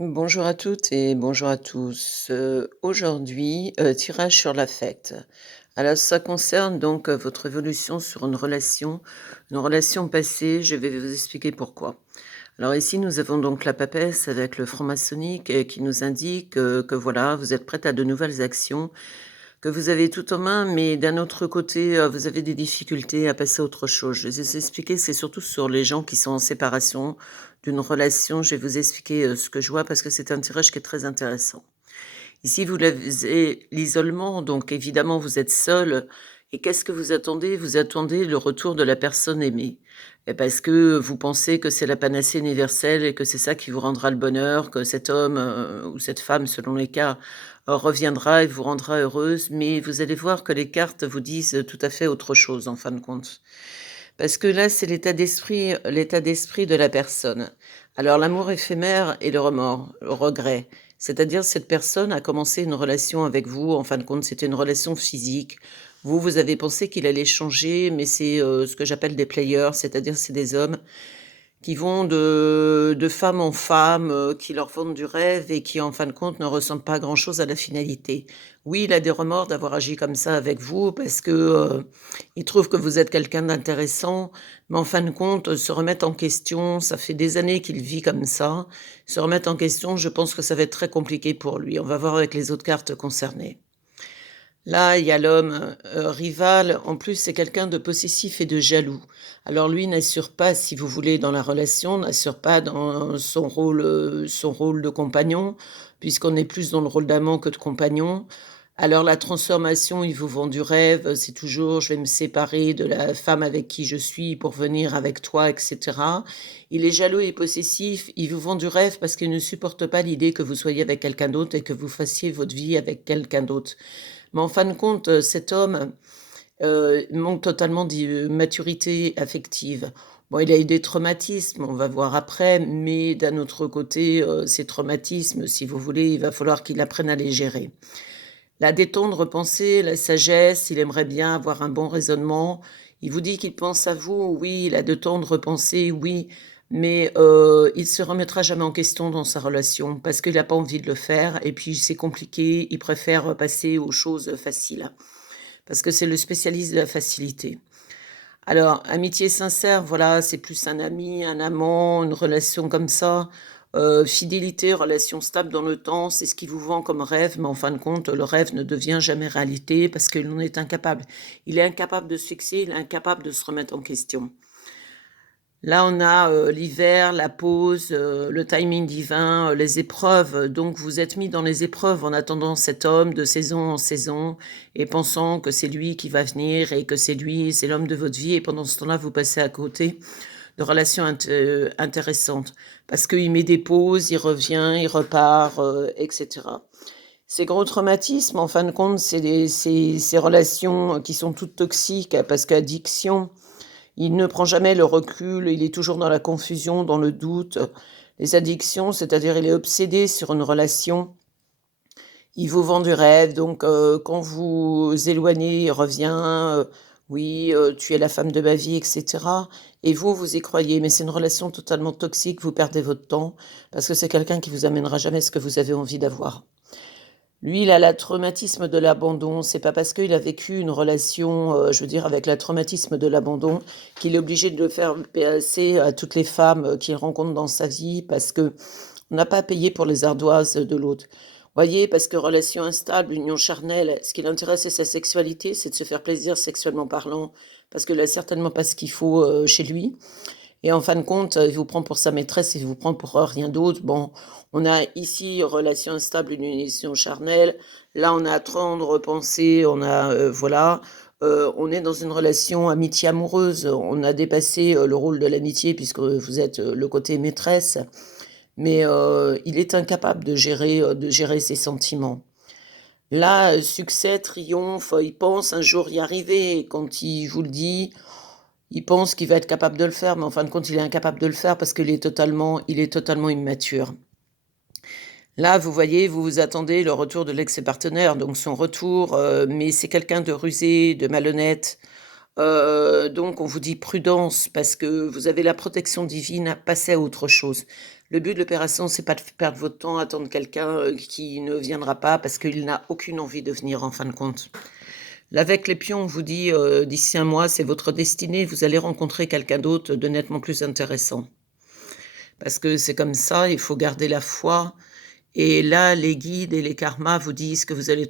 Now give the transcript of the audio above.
Bonjour à toutes et bonjour à tous. Aujourd'hui, tirage sur l'affect. Alors ça concerne donc, votre évolution sur une relation passée. Je vais vous expliquer pourquoi. Alors ici, nous avons donc la papesse avec le franc maçonnique qui nous indique, que voilà, vous êtes prête à de nouvelles actions, que vous avez tout en main, mais d'un autre côté, vous avez des difficultés à passer à autre chose. Je vais vous expliquer, c'est surtout sur les gens qui sont en séparation d'une relation. Je vais vous expliquer, ce que je vois parce que c'est un tirage qui est très intéressant. Ici, vous l'avez l'isolement, donc évidemment, vous êtes seul. Et qu'est-ce que vous attendez? Vous attendez le retour de la personne aimée. Et parce que vous pensez que c'est la panacée universelle et que c'est ça qui vous rendra le bonheur, que cet homme, ou cette femme, selon les cas, reviendra et vous rendra heureuse. Mais vous allez voir que les cartes vous disent tout à fait autre chose, en fin de compte. Parce que là, c'est l'état d'esprit de la personne. Alors l'amour éphémère et le remords, le regret. C'est-à-dire cette personne a commencé une relation avec vous, en fin de compte, c'était une relation physique. Vous, vous avez pensé qu'il allait changer, mais c'est, ce que j'appelle des players, c'est-à-dire c'est des hommes qui vont de femme en femme, qui leur vendent du rêve et qui, en fin de compte, ne ressemblent pas à grand-chose à la finalité. Oui, il a des remords d'avoir agi comme ça avec vous parce que, il trouve que vous êtes quelqu'un d'intéressant, mais en fin de compte, se remettre en question, ça fait des années qu'il vit comme ça. Se remettre en question, je pense que ça va être très compliqué pour lui. On va voir avec les autres cartes concernées. Là, il y a l'homme, rival. En plus, c'est quelqu'un de possessif et de jaloux. Alors lui n'assure pas, si vous voulez, dans la relation, n'assure pas dans son rôle de compagnon, puisqu'on est plus dans le rôle d'amant que de compagnon. Alors la transformation, il vous vend du rêve, c'est toujours: «Je vais me séparer de la femme avec qui je suis pour venir avec toi» et cetera. Il est jaloux et possessif, il vous vend du rêve parce qu'il ne supporte pas l'idée que vous soyez avec quelqu'un d'autre et que vous fassiez votre vie avec quelqu'un d'autre. Mais en fin de compte, cet homme, manque totalement maturité affective. Bon, il a eu des traumatismes, on va voir après, mais d'un autre côté, ces traumatismes, si vous voulez, il va falloir qu'il apprenne à les gérer. La détente, repenser, la sagesse, il aimerait bien avoir un bon raisonnement. Il vous dit qu'il pense à vous, oui, il a de temps de repenser, oui, mais il se remettra jamais en question dans sa relation parce qu'il a pas envie de le faire et puis c'est compliqué, il préfère passer aux choses faciles parce que c'est le spécialiste de la facilité. Alors, amitié sincère, voilà, c'est plus un ami, un amant, une relation comme ça. Fidélité, relation stable dans le temps, c'est ce qui vous vend comme rêve, mais en fin de compte, le rêve ne devient jamais réalité parce qu'il en est incapable. Il est incapable de se fixer, il est incapable de se remettre en question. Là, on a, l'hiver, la pause, le timing divin, les épreuves, donc vous êtes mis dans les épreuves en attendant cet homme de saison en saison et pensant que c'est lui qui va venir et que c'est l'homme de votre vie et pendant ce temps-là, vous passez à côté de relations intéressantes parce qu'il met des pauses, il revient, il repart, et cetera. Ces gros traumatismes, en fin de compte, c'est ces relations qui sont toutes toxiques parce qu'addiction, il ne prend jamais le recul, il est toujours dans la confusion, dans le doute. Les addictions, c'est-à-dire il est obsédé sur une relation, il vous vend du rêve, donc quand vous éloignez, il revient, «Oui, tu es la femme de ma vie» et cetera et vous, vous y croyez, mais c'est une relation totalement toxique, vous perdez votre temps parce que c'est quelqu'un qui vous amènera jamais ce que vous avez envie d'avoir. Lui, il a la traumatisme de l'abandon. C'est pas parce qu'il a vécu une relation, je veux dire avec la traumatisme de l'abandon, qu'il est obligé de le faire passer à toutes les femmes, qu'il rencontre dans sa vie parce qu'on n'a pas à payer pour les ardoises de l'autre. Voyez? Parce que relation instable, union charnelle, ce qui l'intéresse, c'est sa sexualité, c'est de se faire plaisir sexuellement parlant, parce qu'il a certainement pas ce qu'il faut, chez lui. Et en fin de compte, il vous prend pour sa maîtresse, il vous prend pour, rien d'autre. Bon, on a ici relation instable, une union charnelle. Là, on a temps de repenser, on a, voilà, on est dans une relation amitié amoureuse. On a dépassé, le rôle de l'amitié puisque vous êtes, le côté maîtresse, mais il est incapable de gérer ses sentiments. Là, succès, triomphe, il pense un jour y arriver et quand il vous le dit, il pense qu'il va être capable de le faire, mais en fin de compte, il est incapable de le faire parce qu'il est totalement immature. Là, vous voyez, vous vous attendez le retour de l'ex-partenaire, donc son retour, mais c'est quelqu'un de rusé, de malhonnête. Donc on vous dit prudence parce que vous avez la protection divine, passez à autre chose. Le but de l'opération, c'est pas de perdre votre temps à attendre quelqu'un, qui ne viendra pas parce qu'il n'a aucune envie de venir en fin de compte. Avec les pions, on vous dit, d'ici 1 mois, c'est votre destinée, vous allez rencontrer quelqu'un d'autre de nettement plus intéressant. Parce que c'est comme ça, il faut garder la foi et là, les guides et les karmas vous disent que vous allez